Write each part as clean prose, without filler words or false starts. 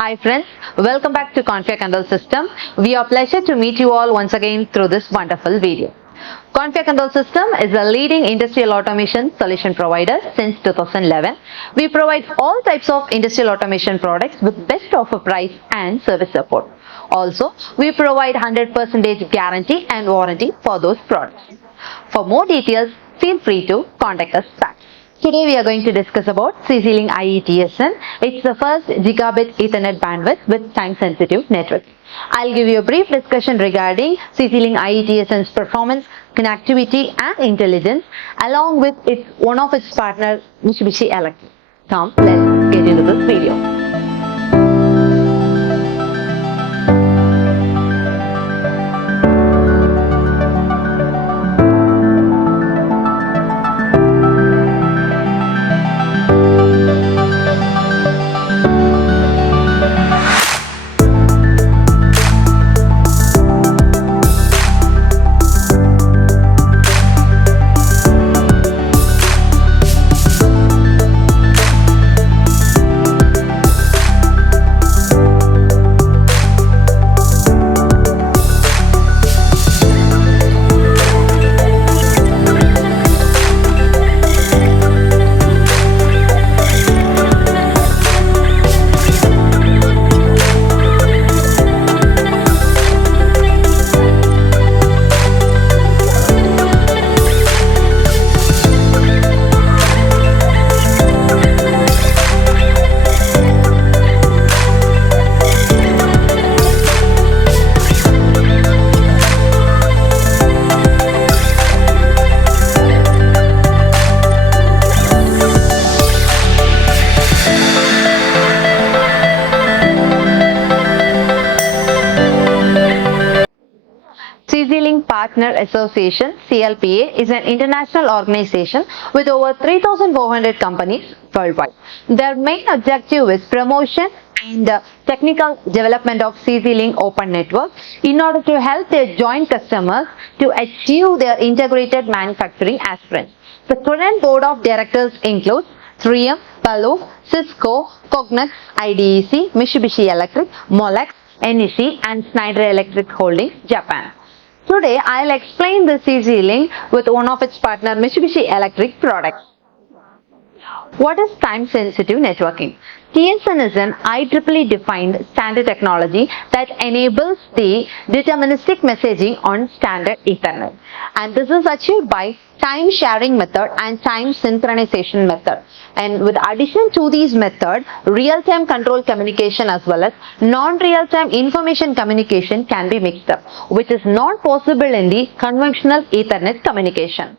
Hi friends, welcome back to Configure Control System. We are pleasure to meet you all once again through this wonderful video. Configure Control System is a leading industrial automation solution provider since 2011. We provide all types of industrial automation products with best offer price and service support. Also, we provide 100% guarantee and warranty for those products. For more details, feel free to contact us back. Today we are going to discuss about 𝐶-Link IE TSN. It's the first gigabit Ethernet bandwidth with time-sensitive network. I'll give you a brief discussion regarding 𝐶-Link IE TSN's performance, connectivity and intelligence along with one of its partners, Mitsubishi Electric. Come, let's get into this video. 𝐶-Link Partner Association (CLPA) is an international organization with over 3,400 companies worldwide. Their main objective is promotion and technical development of 𝐶-Link Open Network in order to help their joint customers to achieve their integrated manufacturing aspirations. The current board of directors includes 3M, Palo, Cisco, Cognex, IDEC, Mitsubishi Electric, Molex, NEC and Schneider Electric Holdings, Japan. Today, I'll explain the 𝐶-Link with one of its partner Mitsubishi Electric products. What is time-sensitive networking? TSN is an IEEE defined standard technology that enables the deterministic messaging on standard Ethernet. And this is achieved by time sharing method and time synchronization method. And with addition to these methods, real-time control communication as well as non-real-time information communication can be mixed up, which is not possible in the conventional Ethernet communication.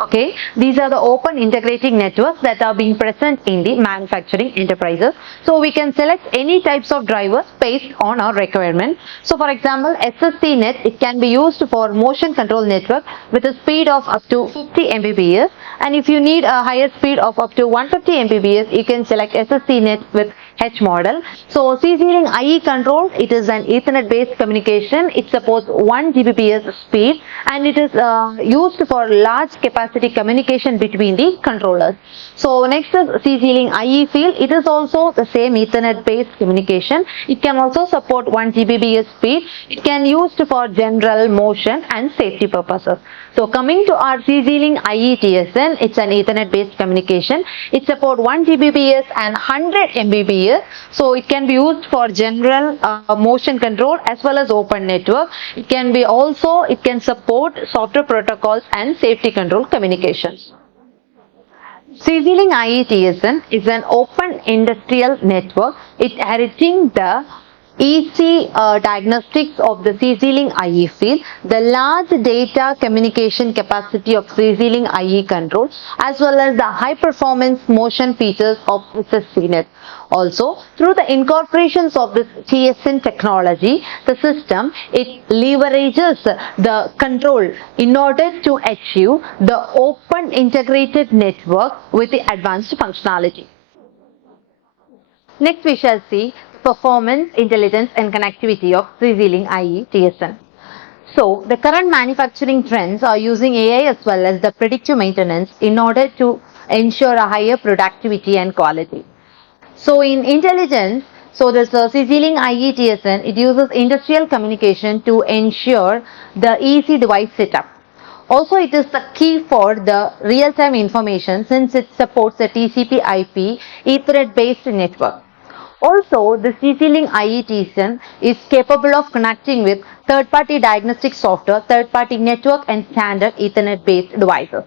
Okay, these are the open integrating networks that are being present in the manufacturing enterprises. So we can select any types of drivers based on our requirement. So for example, SSC net, it can be used for motion control network with a speed of up to 50 Mbps. And if you need a higher speed of up to 150 Mbps, you can select SSC net with H model. So 𝐶-Link IE control, it is an Ethernet based communication. It supports 1 Gbps speed and it is used for large capacity communication between the controllers. So next is 𝐶-Link IE field. It is also the same Ethernet based communication. It can also support 1 Gbps speed. It can be used for general motion and safety purposes. So coming to our 𝐶-Link IE TSN, it's an Ethernet based communication. It supports 1 Gbps and 100 Mbps. So it can be used for general motion control as well as open network. It can support software protocols and safety control communications. 𝐶-Link IE TSN is an open industrial network. It inheriting the EC diagnostics of the 𝐶-Link IE field, the large data communication capacity of 𝐶-Link IE control, as well as the high performance motion features of SSC net. Also, through the incorporations of this TSN technology, the system, it leverages the control in order to achieve the open integrated network with the advanced functionality. Next we shall see performance, intelligence and connectivity of 𝐶-Link IE TSN. So, the current manufacturing trends are using AI as well as the predictive maintenance in order to ensure a higher productivity and quality. So in intelligence, so this CC-Link IE TSN, it uses industrial communication to ensure the easy device setup. Also, it is the key for the real-time information since it supports a TCP/IP Ethernet-based network. Also, the CC-Link IE TSN is capable of connecting with third-party diagnostic software, third-party network, and standard Ethernet-based devices.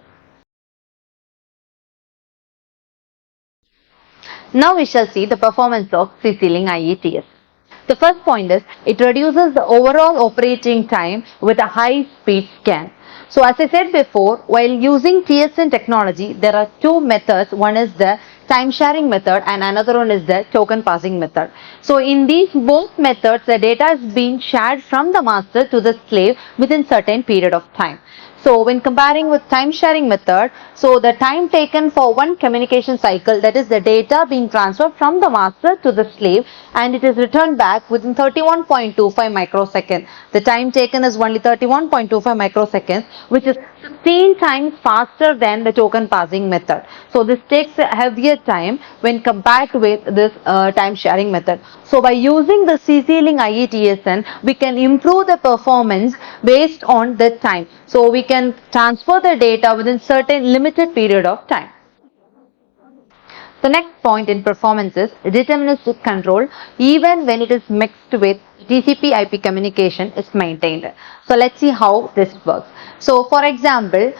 Now we shall see the performance of CC-Link IE TSN. The first point is it reduces the overall operating time with a high speed scan. So as I said before, while using TSN technology, there are two methods. One is the time sharing method and another one is the token passing method. So in these both methods, the data is being shared from the master to the slave within certain period of time. So when comparing with time sharing method, so the time taken for one communication cycle, that is the data being transferred from the master to the slave and it is returned back within 31.25 microseconds. The time taken is only 31.25 microseconds, which is 16 times faster than the token passing method. So this takes a heavier time when compared with this time sharing method. So by using the CC-Link IE TSN, we can improve the performance based on the time. So we can transfer the data within certain limited period of time. The next point in performance is deterministic control even when it is mixed with TCP/IP communication is maintained. So let's see how this works. So for example,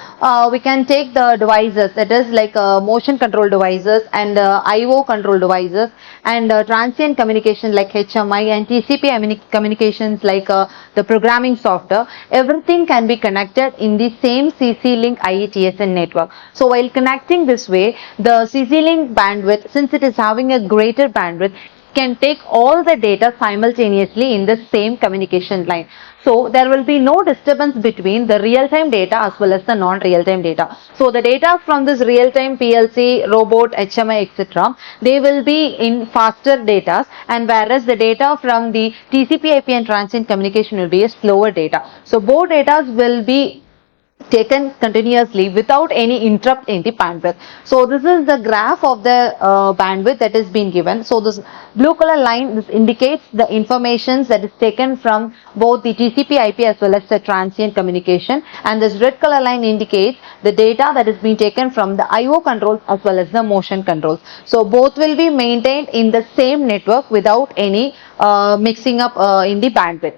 we can take the devices that is like motion control devices and IO control devices and transient communication like HMI and TCP communications like the programming software. Everything can be connected in the same CC-Link IE TSN network. So while connecting this way, the CC-Link bandwidth, since it is having a greater bandwidth, can take all the data simultaneously in the same communication line. So there will be no disturbance between the real-time data as well as the non-real-time data. So the data from this real-time PLC, robot, HMI, etc., they will be in faster data, and whereas the data from the TCP/IP and transient communication will be a slower data. So both data will be taken continuously without any interrupt in the bandwidth. So this is the graph of the bandwidth that is being given. So this blue color line, this indicates the information that is taken from both the TCP/IP as well as the transient communication, and this red color line indicates the data that is being taken from the IO controls as well as the motion controls. So both will be maintained in the same network without any mixing up in the bandwidth.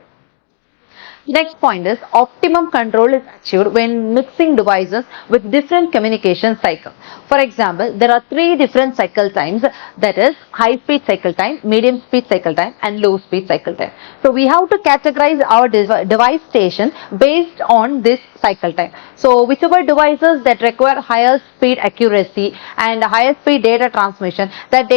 Next point is optimum control is achieved when mixing devices with different communication cycle. For example, there are three different cycle times, that is high speed cycle time, medium speed cycle time and low speed cycle time. So we have to categorize our device station based on this cycle time. So whichever devices that require higher speed accuracy and higher speed data transmission, that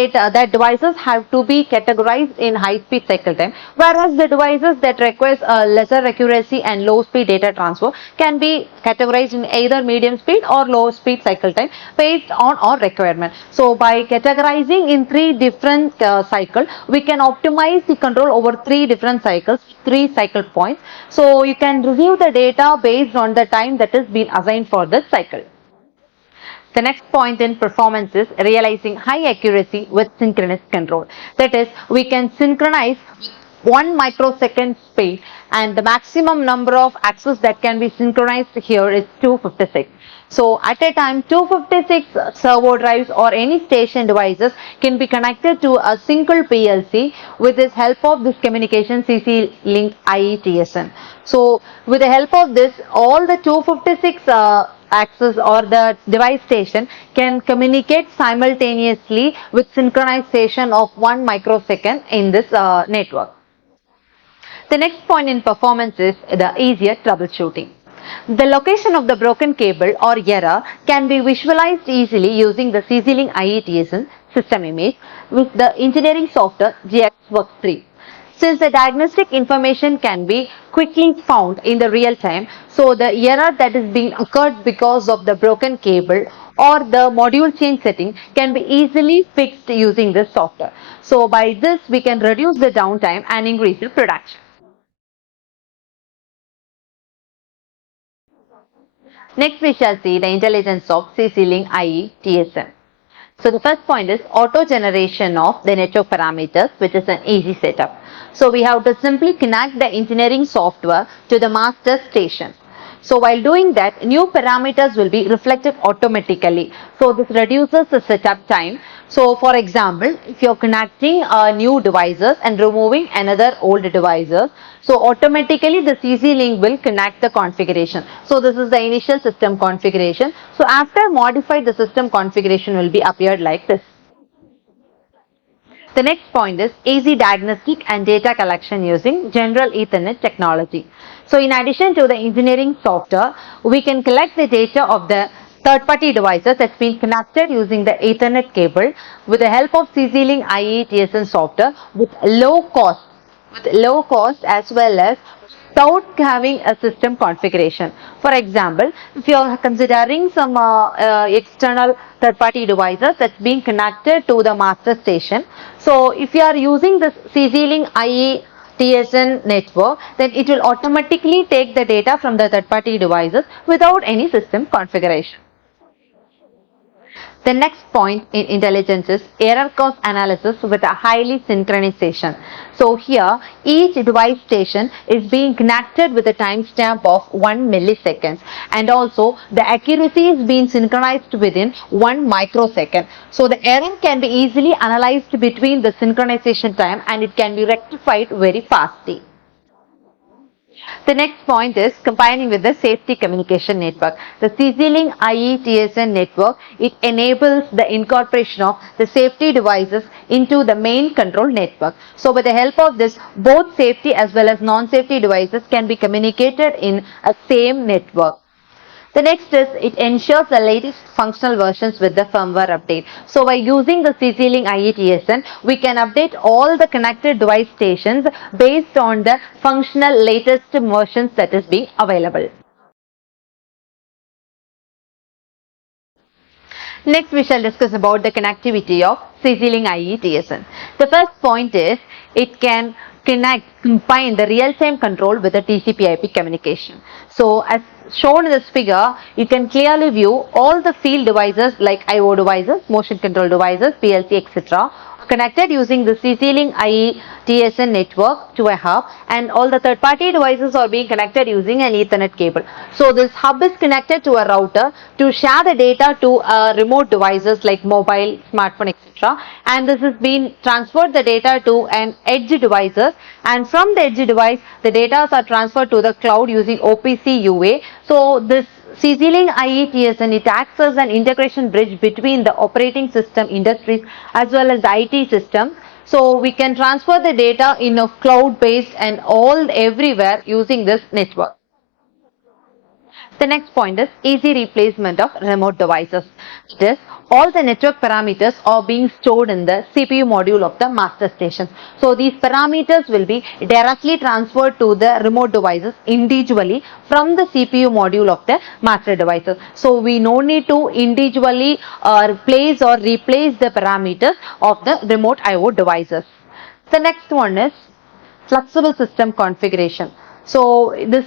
devices have to be categorized in high speed cycle time, whereas the devices that requires lesser accuracy and low speed data transfer can be categorized in either medium speed or low speed cycle time based on our requirement. So by categorizing in three different cycles, we can optimize the control over three different cycles, three cycle points. So you can review the data based on the time that is being assigned for this cycle. The next point in performance is realizing high accuracy with synchronous control. That is, we can synchronize 1 microsecond speed, and the maximum number of access that can be synchronized here is 256. So at a time, 256 servo drives or any station devices can be connected to a single PLC with the help of this communication CC-Link IE TSN. So with the help of this, all the 256 access or the device station can communicate simultaneously with synchronization of 1 microsecond in this network. The next point in performance is the easier troubleshooting. The location of the broken cable or error can be visualized easily using the CC-Link IE TSN system image with the engineering software GXWorks3. Since the diagnostic information can be quickly found in the real time, so the error that is being occurred because of the broken cable or the module change setting can be easily fixed using this software. So by this we can reduce the downtime and increase the production. Next we shall see the intelligence of CC-Link IE TSN. So the first point is auto generation of the network parameters, which is an easy setup. So we have to simply connect the engineering software to the master station. So while doing that, new parameters will be reflected automatically. So this reduces the setup time. So for example, if you're connecting new devices and removing another old devices, so automatically the CC link will connect the configuration. So this is the initial system configuration. So after modified, the system configuration will be appeared like this. The next point is easy diagnostic and data collection using general Ethernet technology. So in addition to the engineering software, we can collect the data of the third-party devices that's been connected using the Ethernet cable with the help of CC-Link IE TSN software with low cost as well as without having a system configuration. For example, if you are considering some external third-party devices that's being connected to the master station, so if you are using this CC-Link IE TSN network, then it will automatically take the data from the third-party devices without any system configuration. The next point in intelligence is error cause analysis with a highly synchronization. So here each device station is being connected with a timestamp of 1 millisecond, and also the accuracy is being synchronized within 1 microsecond. So the error can be easily analyzed between the synchronization time and it can be rectified very fastly. The next point is combining with the safety communication network. The CC-Link IE TSN network, it enables the incorporation of the safety devices into the main control network. So with the help of this, both safety as well as non-safety devices can be communicated in a same network. The next is it ensures the latest functional versions with the firmware update. So by using the CC-Link IE TSN, we can update all the connected device stations based on the functional latest versions that is being available. Next, we shall discuss about the connectivity of CC-Link IE TSN. The first point is it can combine the real-time control with the TCP/IP communication. So as shown in this figure, you can clearly view all the field devices like I/O devices, motion control devices, PLC, etc. connected using the CC-Link IE TSN network to a hub, and all the third-party devices are being connected using an Ethernet cable. So this hub is connected to a router to share the data to remote devices like mobile, smartphone, etc. And this is being transferred the data to an edge devices, and from the edge device the data are transferred to the cloud using OPC UA. So this CC-Link IE TSN, it acts as an integration bridge between the operating system industries as well as the IT systems. So we can transfer the data in a cloud-based and all everywhere using this network. The next point is easy replacement of remote devices. It is all the network parameters are being stored in the CPU module of the master station. So these parameters will be directly transferred to the remote devices individually from the CPU module of the master devices. So we no need to individually replace the parameters of the remote I/O devices. The next one is flexible system configuration. So this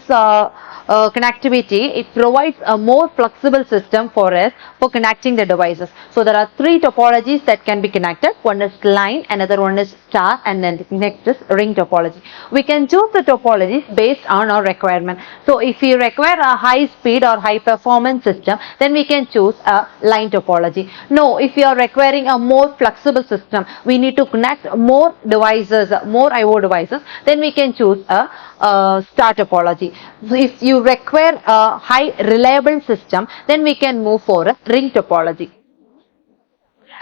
connectivity, it provides a more flexible system for us for connecting the devices. So there are 3 topologies that can be connected. One is line, another one is star, and then next is ring topology. We can choose the topologies based on our requirement. So if you require a high speed or high performance system, then we can choose a line topology. No, if you are requiring a more flexible system, we need to connect more devices, more I/O devices, then we can choose a star topology. So if you require a high reliable system, then we can move for a ring topology.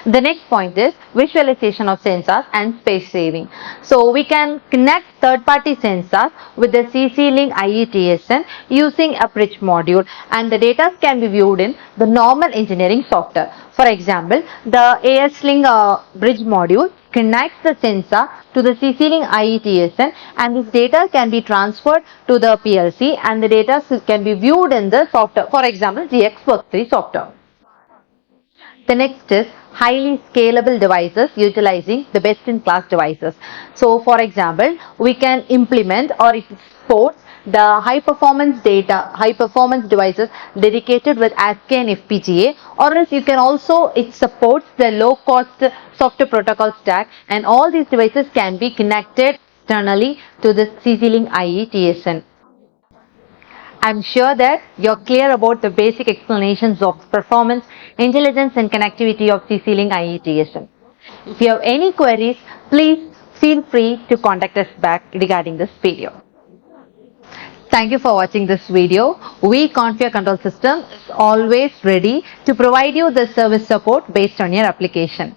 The next point is visualization of sensors and space saving. So we can connect third-party sensors with the CC-Link IE TSN using a bridge module, and the data can be viewed in the normal engineering software. For example, the AS-Link bridge module connects the sensor to the CC-Link IE TSN, and this data can be transferred to the PLC, and the data can be viewed in the software, for example GXWorks3 software. The next is highly scalable devices utilizing the best-in-class devices. So, for example, we can implement or it supports the high-performance devices dedicated with ASCII and FPGA, or else you can also, it supports the low-cost software protocol stack, and all these devices can be connected externally to the CC-Link IE TSN. I'm sure that you're clear about the basic explanations of performance, intelligence and connectivity of CC-Link IE TSN. If you have any queries, please feel free to contact us back regarding this video. Thank you for watching this video. We Configure Control System is always ready to provide you the service support based on your application.